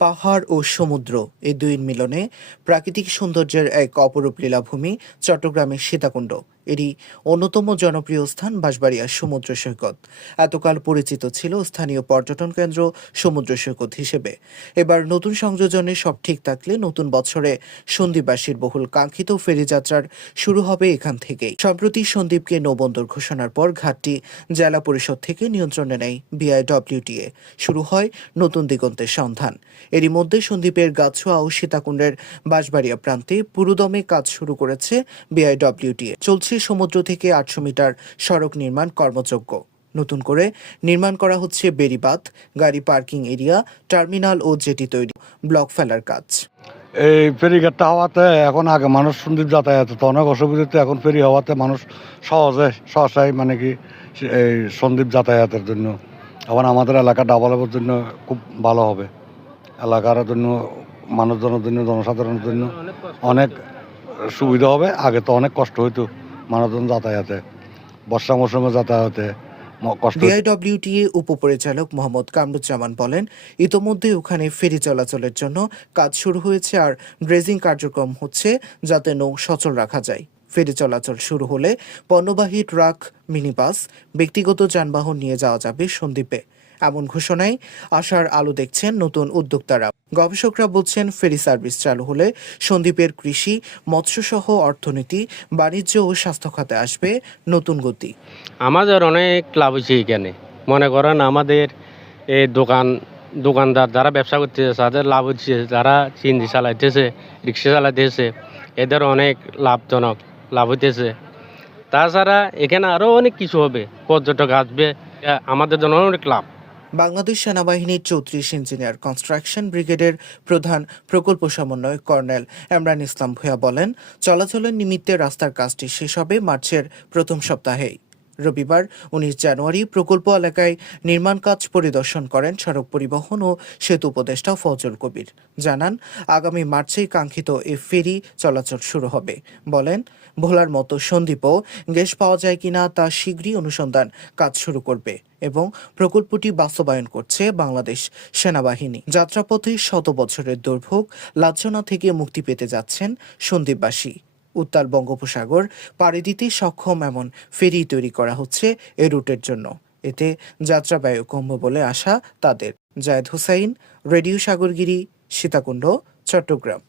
পাহাড় ও সমুদ্র এই দুই মিলনে প্রাকৃতিক সৌন্দর্যের এক অপরূপ লীলাভূমি চট্টগ্রামের সীতাকুণ্ড। এরই অন্যতম জনপ্রিয় স্থান বাঁশবাড়িয়া সমুদ্র সৈকত। এতকাল পরিচিত ছিল স্থানীয় পর্যটন কেন্দ্র সমুদ্র সৈকত হিসেবে। এবার নতুন সংযোজনে সব ঠিক থাকলে নতুন বছরে সন্দীপবাসীর বহুল কাঙ্ক্ষিত ফেরি যাত্রার শুরু হবে এখান থেকেই। সম্প্রতি সন্দ্বীপকে নৌবন্দর ঘোষণার পর ঘাটটি জেলা পরিষদ থেকে নিয়ন্ত্রণে নেয় বিআইডব্লিউটিএ। শুরু হয় নতুন দিগন্তের সন্ধান। এরই মধ্যে সন্দ্বীপের গাছুয়া ও সীতাকুণ্ডের বাঁশবাড়িয়া প্রান্তে পুরুদমে কাজ শুরু করেছে বিআইডব্লিউটিএ। চলছে সমুদ্র থেকে আটশো মিটার সড়ক নির্মাণ কর্মযোগ্য। নতুন করে নির্মাণ করা হচ্ছে বেড়িবাঁধ, গাড়ি পার্কিং এরিয়া, টার্মিনাল ও জেটি তৈরি, ব্লক ফেলার কাজ। এই ফেরিঘাটটা হওয়াতে এখন আগে মানুষ সন্দীপ যাতায়াত তো অনেক অসুবিধাতে এখন ফেরি হওয়াতে মানুষ সহজে, সহসাই মানে কি, এই সন্দীপ যাতায়াতের জন্য। আবার আমাদের এলাকা ডেভেলপের জন্য খুব ভালো হবে। এলাকার জন্য, মানুষজনের জন্য, জনসাধারণের জন্য অনেক সুবিধা হবে। আগে তো অনেক কষ্ট হইতো। মানুষজন যাতায়াতে, বর্ষা মৌসুমে যাতায়াতে বিআইডব্লিউটিএ উপপরিচালক মোহাম্মদ কামরুজ্জামান বলেন ইতোমধ্যে ওখানে ফেরি চলাচলের জন্য কাজ শুরু হয়েছে আর ড্রেজিং কার্যক্রম হচ্ছে যাতে নৌ সচল রাখা যায়। ফেরি চলাচল শুরু হলে পণ্যবাহী ট্রাক, মিনিবাস, ব্যক্তিগত যানবাহন নিয়ে যাওয়া যাবে সন্দ্বীপে। এমন ঘোষণায় আশার আলো দেখছেন নতুন উদ্যোক্তারা। গবেষকরা বলছেন, ফেরি সার্ভিস চালু হলে সন্দ্বীপের কৃষি, মৎস্যসহ অর্থনীতি, বাণিজ্য ও স্বাস্থ্য খাতে আসবে নতুন গতি। আমাদের অনেক লাভ হয়েছে এখানে। মনে করেন আমাদের এই দোকান, দোকানদার যারা ব্যবসা করতেছে, তাদের লাভ হচ্ছে, যারা চিন্দি চালাইতেছে, রিক্সা চালাইতেছে, এদের অনেক লাভজনক লাভ হইতেছে। তাছাড়া এখানে আরও অনেক কিছু হবে, পর্যটক আসবে আমাদের জন্য অনেক লাভ। বাংলাদেশ সেনাবাহিনীর চৌত্রিশ ইঞ্জিনিয়ার কনস্ট্রাকশন ব্রিগেডের প্রধান প্রকল্প সমন্বয়ক কর্নেল এমরান ইসলাম ভূয়া বলেন, চলাচলের নিমিত্তে রাস্তার কাজটি শেষ হবে মার্চের প্রথম সপ্তাহেই। রবিবার, উনিশ জানুয়ারি, প্রকল্প এলাকায় নির্মাণ কাজ পরিদর্শন করেন সড়ক পরিবহন ও সেতু উপদেষ্টা ফজল কবির। জানান, আগামী মার্চেই কাঙ্ক্ষিত এ ফেরি চলাচল শুরু হবে। বলেন, ভোলার মতো সন্দ্বীপও গ্যাস পাওয়া যায় কিনা তা শীঘ্রই অনুসন্ধান কাজ শুরু করবে এবং প্রকল্পটি বাস্তবায়ন করছে বাংলাদেশ সেনাবাহিনী। যাত্রাপথে শত বছরের দুর্ভোগ, লাঞ্ছনা থেকে মুক্তি পেতে যাচ্ছেন সন্দ্বীপবাসী। উত্তাল বঙ্গোপসাগর পাড়ি দিতে সক্ষম এমন ফেরি তৈরি করা হচ্ছে এ রুটের জন্য। এতে যাত্রা ব্যয় কমবে বলে আশা তাদের। জায়দ হুসাইন, রেডিও সাগরগিরি, সীতাকুণ্ড, চট্টগ্রাম।